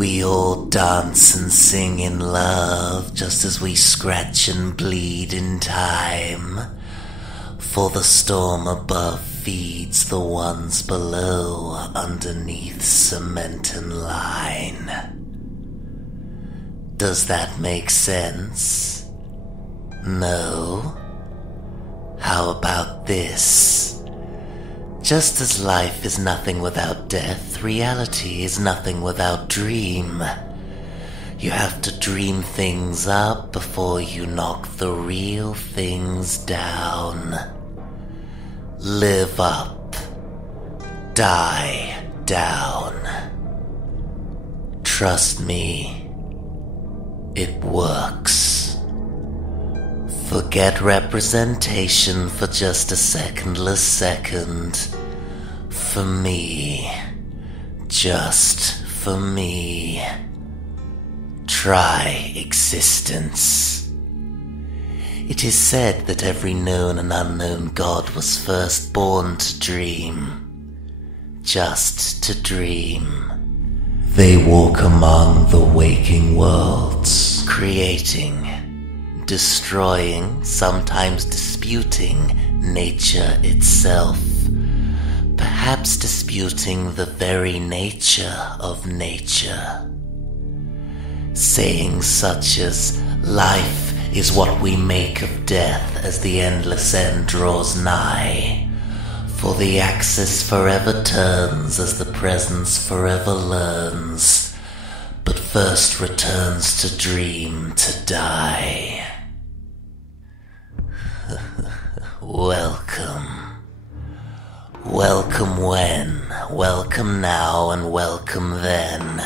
We all dance and sing in love, just as we scratch and bleed in time. For the storm above feeds the ones below underneath cement and line. Does that make sense? No? How about this? Just as life is nothing without death, reality is nothing without dream. You have to dream things up before you knock the real things down. Live up. Die down. Trust me, it works. Forget representation for just a secondless second. For me. Just for me. Try existence. It is said that every known and unknown god was first born to dream. Just to dream. They walk among the waking worlds, creating, destroying, sometimes disputing nature itself, perhaps disputing the very nature of nature. Sayings such as, life is what we make of death as the endless end draws nigh, for the axis forever turns as the presence forever learns, but first returns to dream to die. Welcome. Welcome when, welcome now, and welcome then.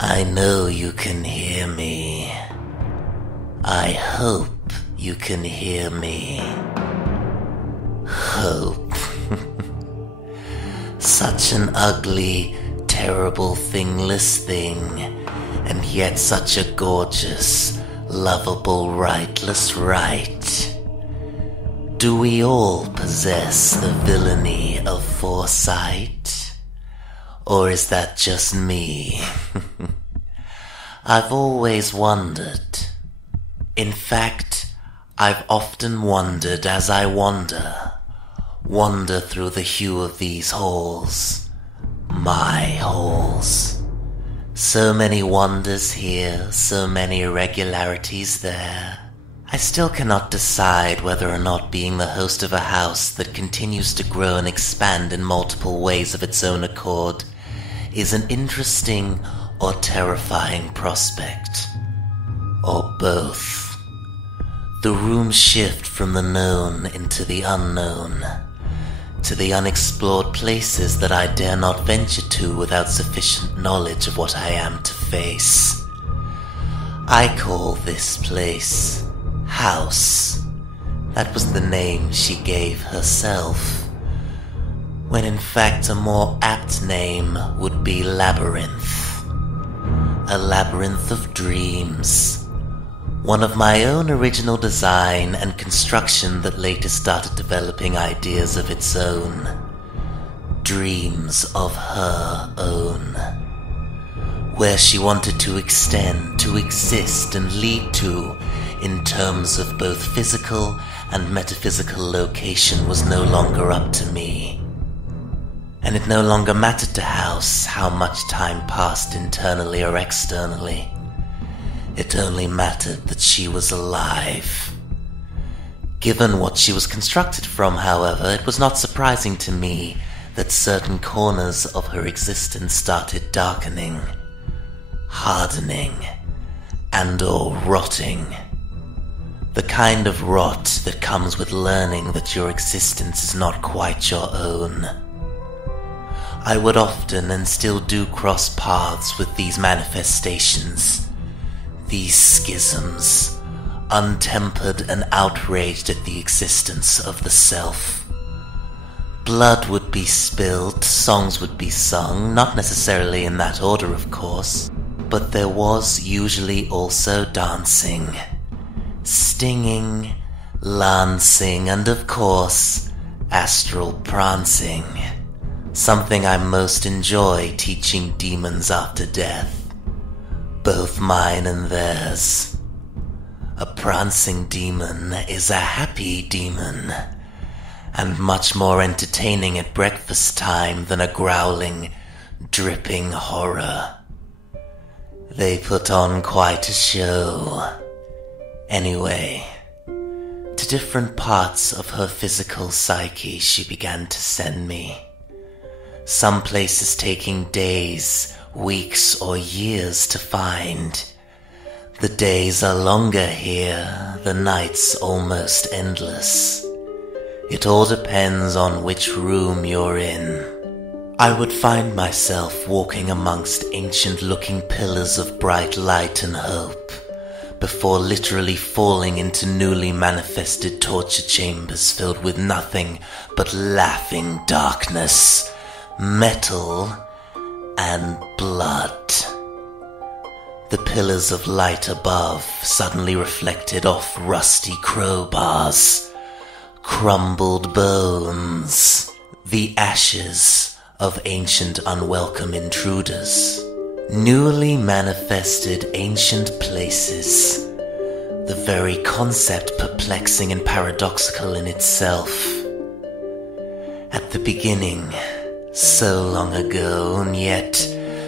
I know you can hear me. I hope you can hear me. Hope. Such an ugly, terrible, thingless thing, and yet such a gorgeous, lovable, rightless right. Do we all possess the villainy of foresight? Or is that just me? I've always wondered. In fact, I've often wondered as I wander through the hue of these halls, my halls. So many wonders here, so many irregularities there. I still cannot decide whether or not being the host of a house that continues to grow and expand in multiple ways of its own accord is an interesting or terrifying prospect, or both. The rooms shift from the known into the unknown, to the unexplored places that I dare not venture to without sufficient knowledge of what I am to face. I call this place House. That was the name she gave herself, when in fact a more apt name would be Labyrinth. A labyrinth of dreams. One of my own original design and construction that later started developing ideas of its own. Dreams of her own. Where she wanted to extend, to exist and lead to, in terms of both physical and metaphysical location, was no longer up to me. And it no longer mattered to House how much time passed internally or externally. It only mattered that she was alive. Given what she was constructed from, however, it was not surprising to me that certain corners of her existence started darkening, hardening, and/or rotting. The kind of rot that comes with learning that your existence is not quite your own. I would often and still do cross paths with these manifestations, these schisms, untempered and outraged at the existence of the self. Blood would be spilled, songs would be sung, not necessarily in that order, of course, but there was usually also dancing, stinging, lancing, and of course, astral prancing. something I most enjoy teaching demons after death, both mine and theirs. A prancing demon is a happy demon, and much more entertaining at breakfast time than a growling, dripping horror. They put on quite a show. Anyway, to different parts of her physical psyche she began to send me. Some places taking days, weeks, or years to find. The days are longer here, the nights almost endless. It all depends on which room you're in. I would find myself walking amongst ancient-looking pillars of bright light and hope, before literally falling into newly manifested torture chambers filled with nothing but laughing darkness, metal, and blood. The pillars of light above suddenly reflected off rusty crowbars, crumbled bones, the ashes of ancient unwelcome intruders, newly manifested ancient places, the very concept perplexing and paradoxical in itself. At the beginning, so long ago, and yet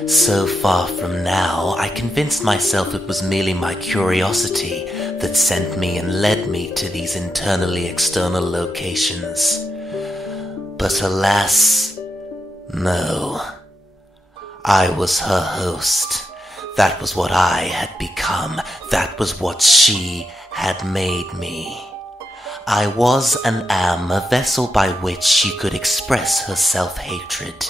so far from now, I convinced myself it was merely my curiosity that sent me and led me to these internally external locations. But alas, no. I was her host. That was what I had become. That was what she had made me. I was and am a vessel by which she could express her self-hatred.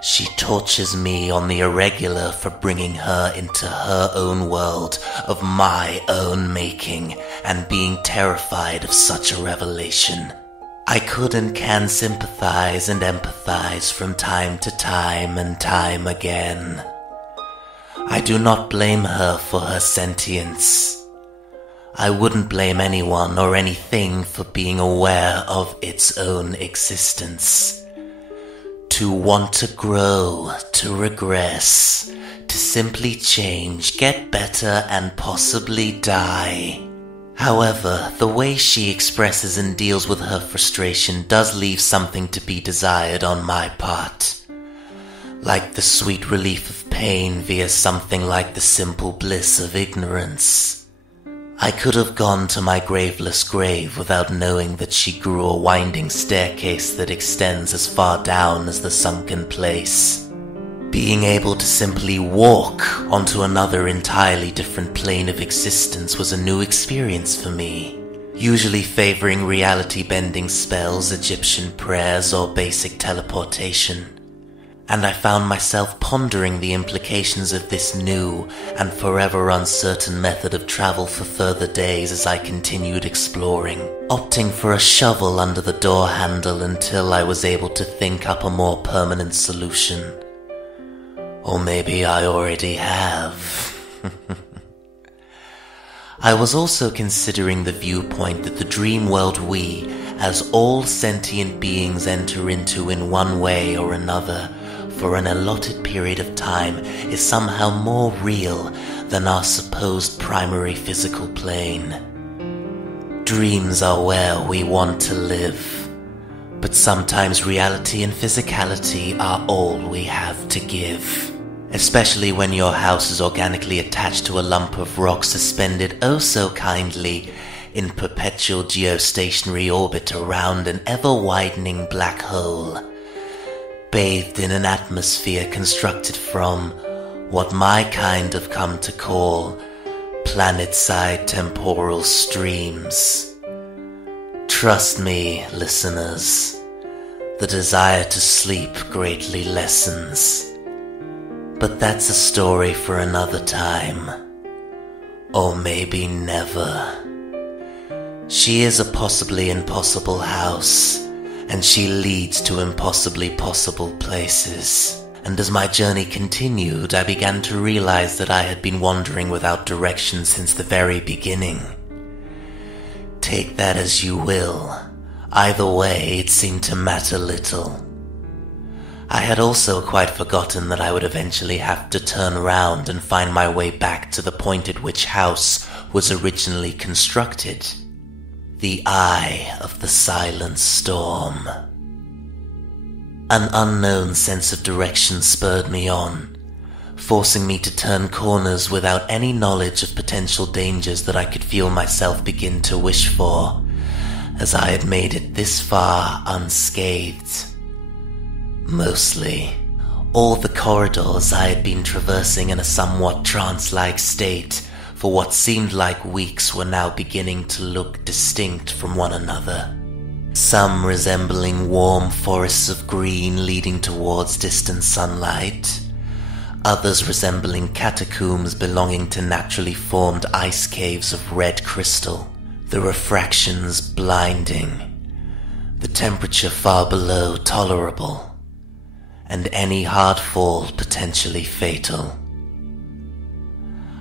She tortures me on the irregular for bringing her into her own world of my own making and being terrified of such a revelation. I could and can sympathize and empathize from time to time and time again. I do not blame her for her sentience. I wouldn't blame anyone or anything for being aware of its own existence. To want to grow, to regress, to simply change, get better, and possibly die. However, the way she expresses and deals with her frustration does leave something to be desired on my part. Like the sweet relief of pain via something like the simple bliss of ignorance. I could have gone to my graveless grave without knowing that she grew a winding staircase that extends as far down as the sunken place. Being able to simply walk onto another entirely different plane of existence was a new experience for me, usually favoring reality-bending spells, Egyptian prayers, or basic teleportation. And I found myself pondering the implications of this new and forever uncertain method of travel for further days as I continued exploring, opting for a shovel under the door handle until I was able to think up a more permanent solution. Or maybe I already have. I was also considering the viewpoint that the dream world we, as all sentient beings, enter into in one way or another for an allotted period of time is somehow more real than our supposed primary physical plane. Dreams are where we want to live, but sometimes reality and physicality are all we have to give. Especially when your house is organically attached to a lump of rock suspended oh so kindly in perpetual geostationary orbit around an ever-widening black hole, bathed in an atmosphere constructed from what my kind have come to call planet-side temporal streams. Trust me, listeners, the desire to sleep greatly lessens. But that's a story for another time. Or maybe never. She is a possibly impossible house, and she leads to impossibly possible places. And as my journey continued, I began to realize that I had been wandering without direction since the very beginning. Take that as you will. Either way, it seemed to matter little. I had also quite forgotten that I would eventually have to turn round and find my way back to the point at which house was originally constructed. The eye of the silent storm. An unknown sense of direction spurred me on, forcing me to turn corners without any knowledge of potential dangers that I could feel myself begin to wish for, as I had made it this far unscathed. Mostly, all the corridors I had been traversing in a somewhat trance-like state for what seemed like weeks were now beginning to look distinct from one another. Some resembling warm forests of green leading towards distant sunlight, others resembling catacombs belonging to naturally formed ice caves of red crystal, the refractions blinding, the temperature far below tolerable, and any hard fall potentially fatal.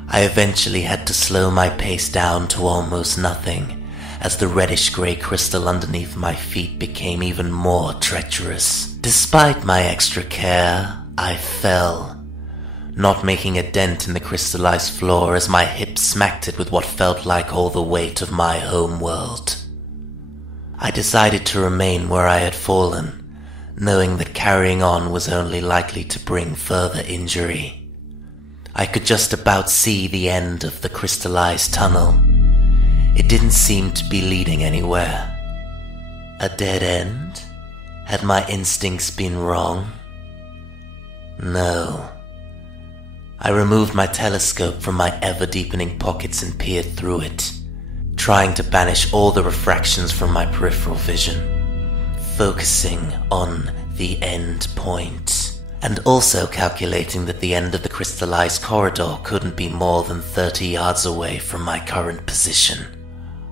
I eventually had to slow my pace down to almost nothing, as the reddish-grey crystal underneath my feet became even more treacherous. Despite my extra care, I fell, not making a dent in the crystallized floor as my hips smacked it with what felt like all the weight of my home world. I decided to remain where I had fallen, knowing that carrying on was only likely to bring further injury. I could just about see the end of the crystallized tunnel. It didn't seem to be leading anywhere. A dead end? Had my instincts been wrong? No. I removed my telescope from my ever-deepening pockets and peered through it, trying to banish all the refractions from my peripheral vision, focusing on the end point, and also calculating that the end of the crystallized corridor couldn't be more than 30 yards away from my current position.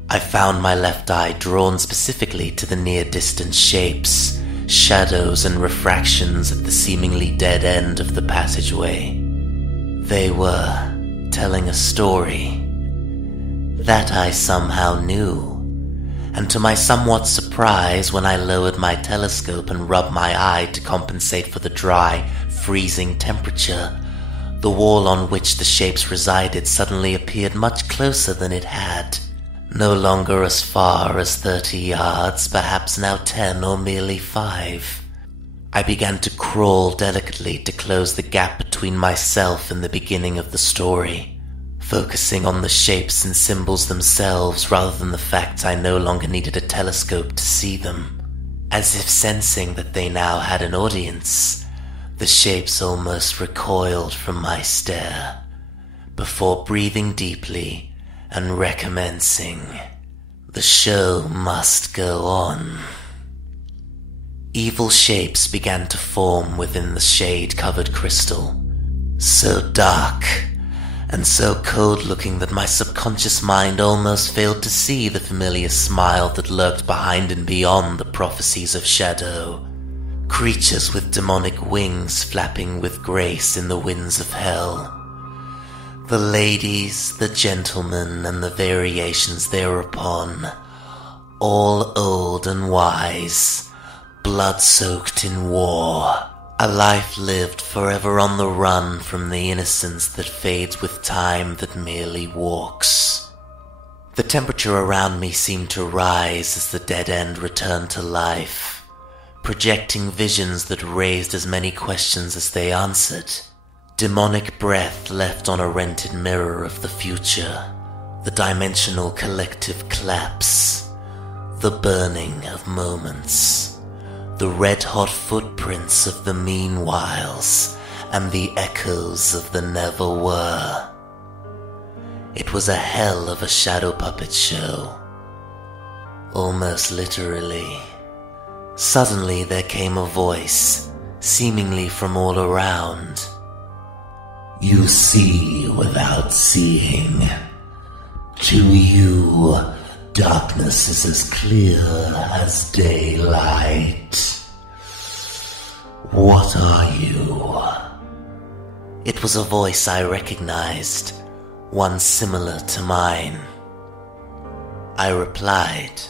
I found my left eye drawn specifically to the near-distant shapes, shadows, and refractions at the seemingly dead end of the passageway. They were telling a story that I somehow knew. And to my somewhat surprise, when I lowered my telescope and rubbed my eye to compensate for the dry, freezing temperature, the wall on which the shapes resided suddenly appeared much closer than it had. No longer as far as 30 yards, perhaps now 10 or merely 5. I began to crawl delicately to close the gap between myself and the beginning of the story, focusing on the shapes and symbols themselves rather than the fact I no longer needed a telescope to see them. As if sensing that they now had an audience, the shapes almost recoiled from my stare, before breathing deeply and recommencing. The show must go on. Evil shapes began to form within the shade-covered crystal, so dark and so cold-looking that my subconscious mind almost failed to see the familiar smile that lurked behind and beyond the prophecies of shadow. Creatures with demonic wings flapping with grace in the winds of hell. The ladies, the gentlemen, and the variations thereupon, all old and wise, blood-soaked in war. A life lived forever on the run from the innocence that fades with time that merely walks. The temperature around me seemed to rise as the dead end returned to life, projecting visions that raised as many questions as they answered. Demonic breath left on a rented mirror of the future, the dimensional collective collapse, the burning of moments, the red-hot footprints of the meanwhiles, and the echoes of the never were. It was a hell of a shadow puppet show, almost literally. Suddenly there came a voice, seemingly from all around. You see without seeing. To you, darkness is as clear as daylight. What are you? It was a voice I recognized, one similar to mine. I replied,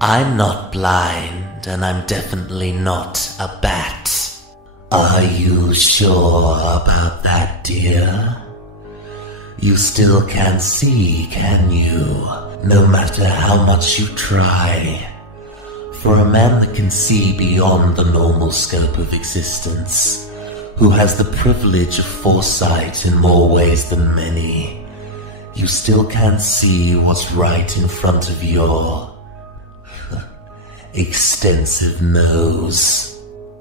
I'm not blind, and I'm definitely not a bat. Are you sure about that, dear? You still can't see, can you? No matter how much you try. For a man that can see beyond the normal scope of existence, who has the privilege of foresight in more ways than many, you still can't see what's right in front of your extensive nose.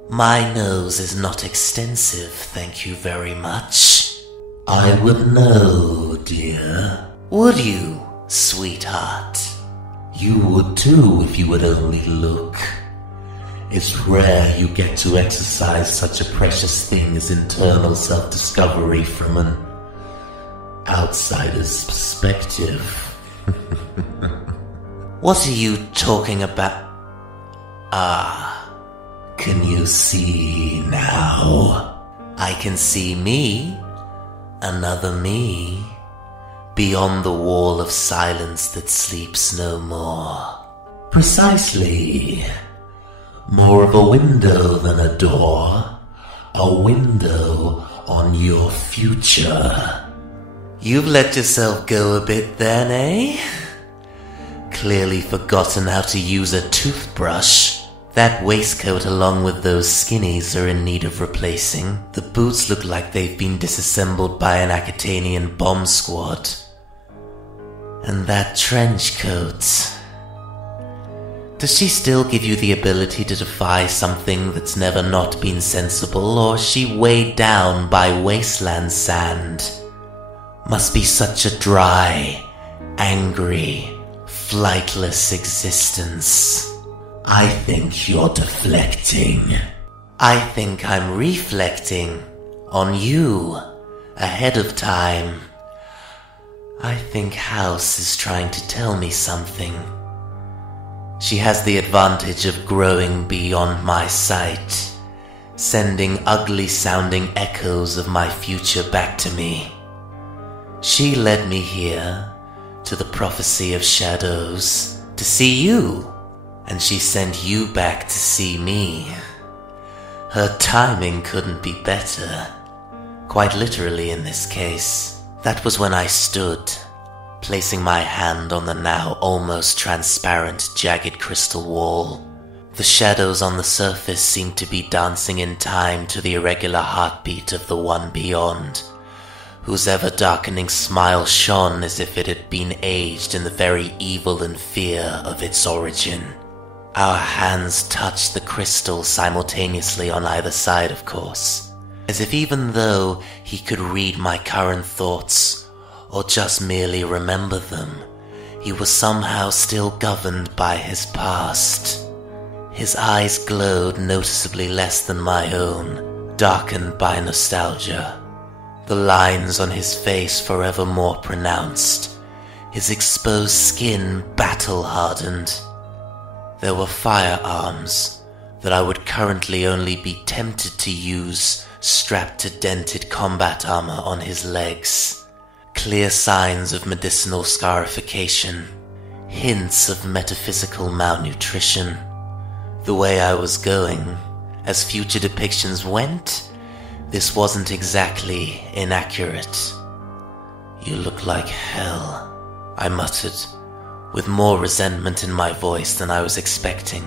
My nose is not extensive, thank you very much. I would know, dear. Would you, sweetheart? You would too if you would only look. It's rare you get to exercise such a precious thing as internal self-discovery from an outsider's perspective. What are you talking about? Can you see now? I can see me, another me, beyond the wall of silence that sleeps no more. Precisely. More of a window than a door. A window on your future. You've let yourself go a bit then, eh? Clearly forgotten how to use a toothbrush. That waistcoat along with those skinnies are in need of replacing. The boots look like they've been disassembled by an Acatanian bomb squad. And that trench coat. Does she still give you the ability to defy something that's never not been sensible, or is she weighed down by wasteland sand? Must be such a dry, angry, flightless existence. I think you're deflecting. I think I'm reflecting on you ahead of time. I think House is trying to tell me something. She has the advantage of growing beyond my sight, sending ugly-sounding echoes of my future back to me. She led me here, to the prophecy of shadows, to see you, and she sent you back to see me. Her timing couldn't be better, quite literally in this case. That was when I stood, placing my hand on the now almost transparent, jagged crystal wall. The shadows on the surface seemed to be dancing in time to the irregular heartbeat of the one beyond, whose ever-darkening smile shone as if it had been aged in the very evil and fear of its origin. Our hands touched the crystal simultaneously on either side, of course, as if even though he could read my current thoughts, or just merely remember them, he was somehow still governed by his past. His eyes glowed noticeably less than my own, darkened by nostalgia. The lines on his face forever more pronounced, his exposed skin battle-hardened. There were firearms that I would currently only be tempted to use strapped to dented combat armor on his legs. Clear signs of medicinal scarification, hints of metaphysical malnutrition. The way I was going, as future depictions went, this wasn't exactly inaccurate. You look like hell, I muttered, with more resentment in my voice than I was expecting.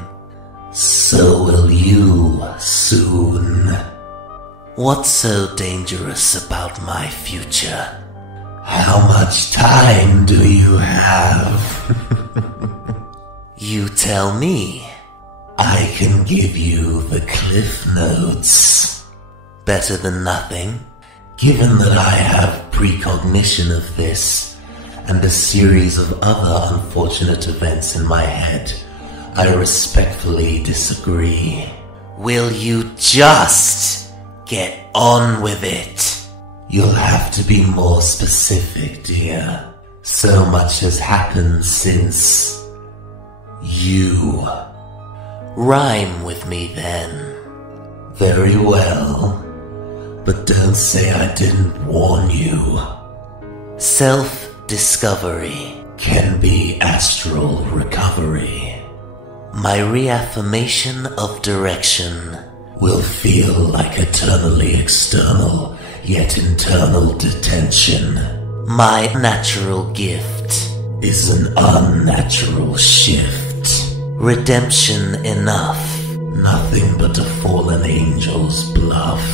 So will you, soon. What's so dangerous about my future? How much time do you have? You tell me. I can give you the Cliff Notes. Better than nothing. Given that I have precognition of this, and a series of other unfortunate events in my head, I respectfully disagree. Will you just get on with it? You'll have to be more specific, dear. So much has happened since you. Rhyme with me then. Very well, but don't say I didn't warn you. Self-discovery can be astral recovery. My reaffirmation of direction will feel like eternally external, yet internal detention. My natural gift is an unnatural shift. Redemption enough. Nothing but a fallen angel's bluff.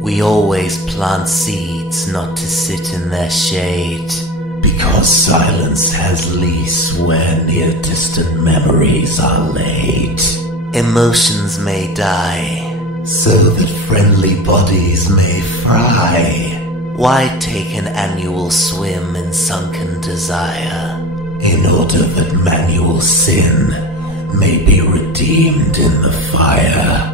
We always plant seeds not to sit in their shade, because silence has lease where near distant memories are laid. Emotions may die, so that friendly bodies may fry. Why take an annual swim in sunken desire, in order that manual sin may be redeemed in the fire?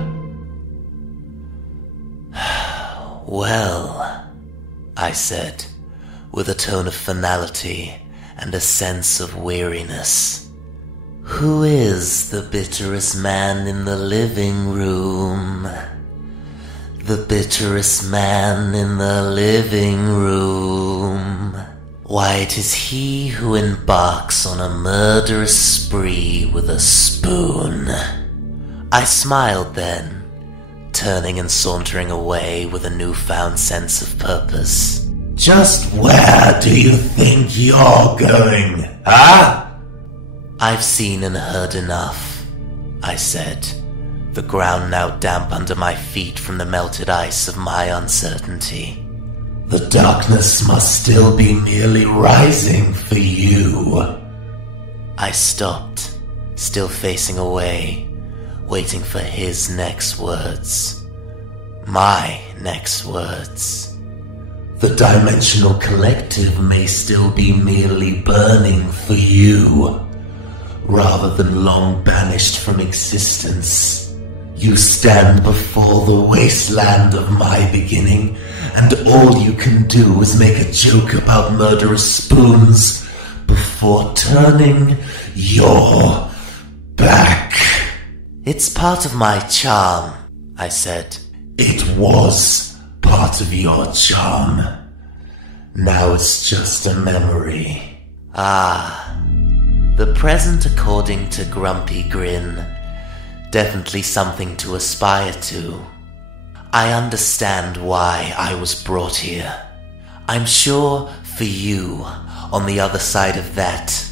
Well, I said, with a tone of finality and a sense of weariness, who is the bitterest man in the living room? The bitterest man in the living room. Why, it is he who embarks on a murderous spree with a spoon. I smiled then, turning and sauntering away with a newfound sense of purpose. Just where do you think you're going, huh? I've seen and heard enough, I said, the ground now damp under my feet from the melted ice of my uncertainty. The darkness must still be merely rising for you. I stopped, still facing away, waiting for his next words. My next words. The dimensional collective may still be merely burning for you, rather than long banished from existence. You stand before the wasteland of my beginning, and all you can do is make a joke about murderous spoons before turning your back. It's part of my charm, I said. It was part of your charm. Now it's just a memory. Ah, the present according to Grumpy Grin. Definitely something to aspire to. I understand why I was brought here. I'm sure for you, on the other side of that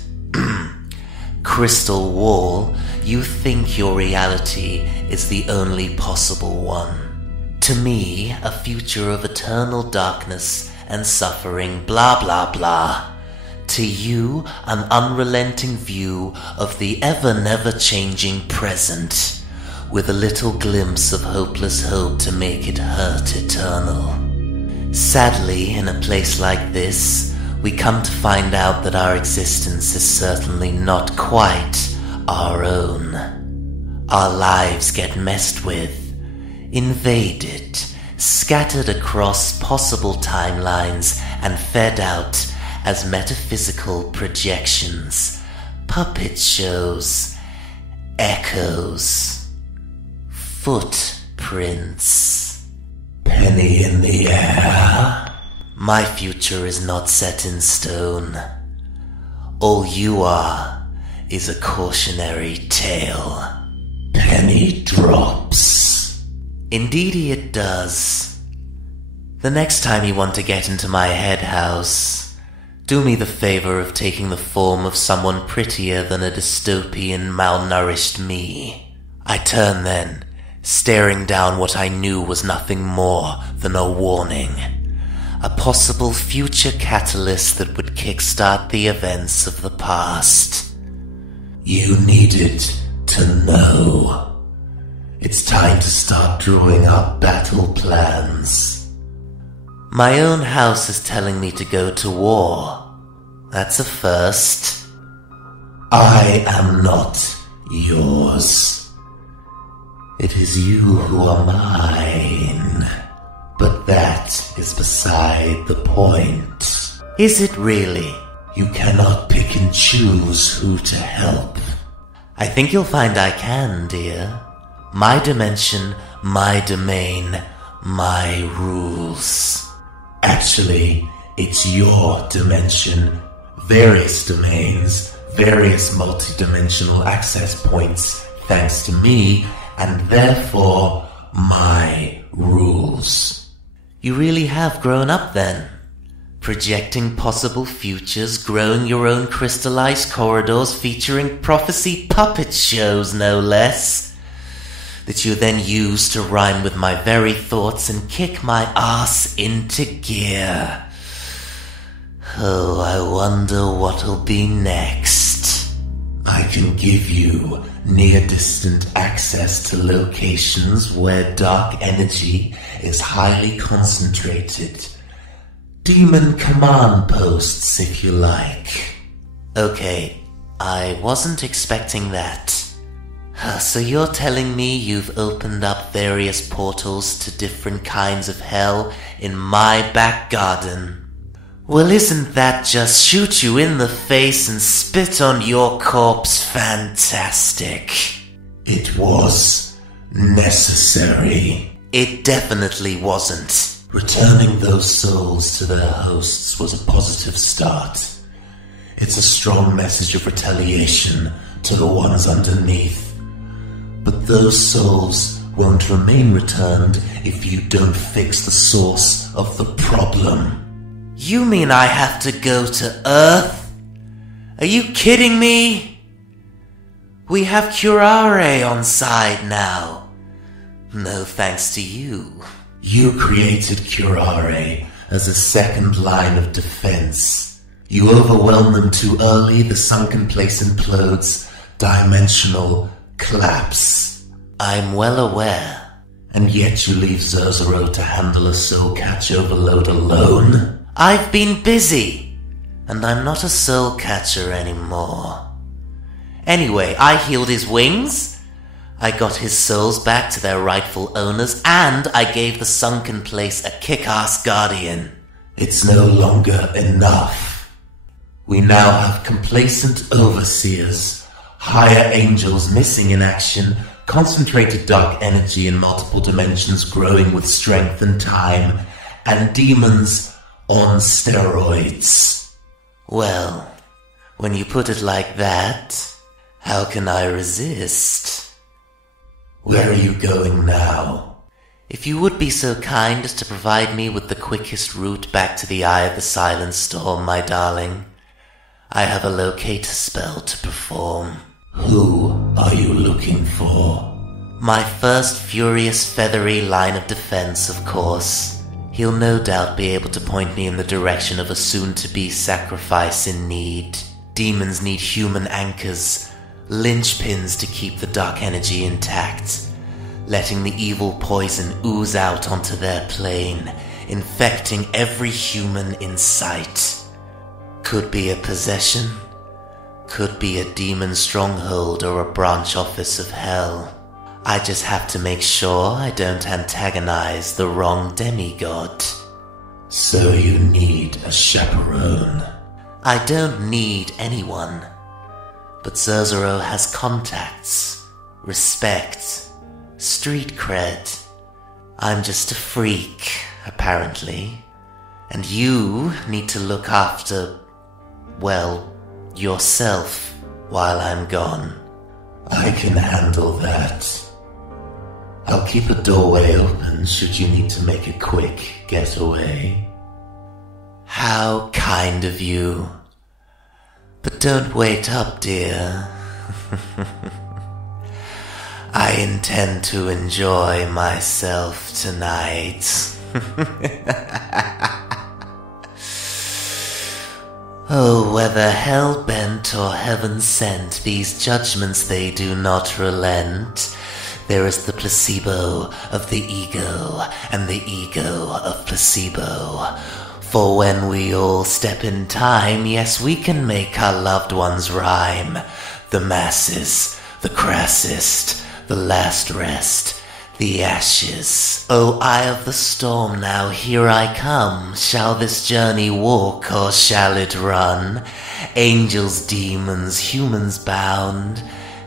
crystal wall, you think your reality is the only possible one. To me, a future of eternal darkness and suffering, blah blah blah. To you, an unrelenting view of the ever-never-changing present, with a little glimpse of hopeless hope to make it hurt eternal. Sadly, in a place like this, we come to find out that our existence is certainly not quite our own. Our lives get messed with, invaded, scattered across possible timelines and fed out as metaphysical projections, puppet shows, echoes, footprints. Penny in the air. My future is not set in stone. All you are is a cautionary tale. Penny drops. Indeedy it does. The next time you want to get into my head house, do me the favor of taking the form of someone prettier than a dystopian malnourished me. I turned then, staring down what I knew was nothing more than a warning. A possible future catalyst that would kickstart the events of the past. You needed to know. It's time to start drawing up battle plans. My own house is telling me to go to war. That's a first. I am not yours. It is you who are mine. But that is beside the point. Is it really? You cannot pick and choose who to help. I think you'll find I can, dear. My dimension, my domain, my rules. Actually, it's your dimension, various domains, various multidimensional access points, thanks to me, and therefore My rules. You really have grown up then. Projecting possible futures, growing your own crystallized corridors featuring prophecy puppet shows, no less, that you then use to rhyme with my very thoughts and kick my ass into gear. Oh, I wonder what'll be next. I can give you near-distant access to locations where dark energy is highly concentrated. Demon command posts, if you like. Okay, I wasn't expecting that. So you're telling me you've opened up various portals to different kinds of hell in my back garden? Well, isn't that just shoot you in the face and spit on your corpse fantastic? It was necessary. It definitely wasn't. Returning those souls to their hosts was a positive start. It's a strong message of retaliation to the ones underneath. But those souls won't remain returned if you don't fix the source of the problem. You mean I have to go to Earth? Are you kidding me? We have Curare on side now. No thanks to you. You created Curare as a second line of defense. You overwhelm them too early, the sunken place implodes. Dimensional collapse. I'm well aware. And yet you leave Zerzero to handle a soul catch overload alone? I've been busy, and I'm not a soul catcher anymore. Anyway, I healed his wings. I got his souls back to their rightful owners, and I gave the sunken place a kick-ass guardian. It's no longer enough. We now have complacent overseers, higher angels missing in action, concentrated dark energy in multiple dimensions growing with strength and time, and demons on steroids. Well, when you put it like that, how can I resist? Where are you going now? If you would be so kind as to provide me with the quickest route back to the Eye of the Silent Storm, my darling, I have a locator spell to perform. Who are you looking for? My first furious feathery line of defense, of course. He'll no doubt be able to point me in the direction of a soon-to-be sacrifice in need. Demons need human anchors, linchpins to keep the dark energy intact, letting the evil poison ooze out onto their plane, infecting every human in sight. Could be a possession, could be a demon stronghold or a branch office of hell. I just have to make sure I don't antagonize the wrong demigod. So you need a chaperone? I don't need anyone. But Zerzero has contacts, respect, street cred. I'm just a freak, apparently. And you need to look after, well, yourself while I'm gone. I can handle that. I'll keep a doorway open should you need to make a quick getaway. How kind of you. But don't wait up, dear. I intend to enjoy myself tonight. Oh, whether hell-bent or heaven-sent, these judgments they do not relent. There is the placebo of the ego, and the ego of placebo. For when we all step in time, yes, we can make our loved ones rhyme. The masses, the crassest, the last rest, the ashes. O eye of the storm, now here I come. Shall this journey walk, or shall it run? Angels, demons, humans bound.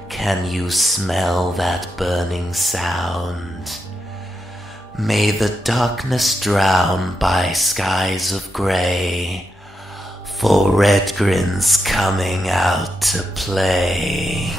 Can you smell that burning sound? May the darkness drown by skies of grey, for Redgrin's coming out to play.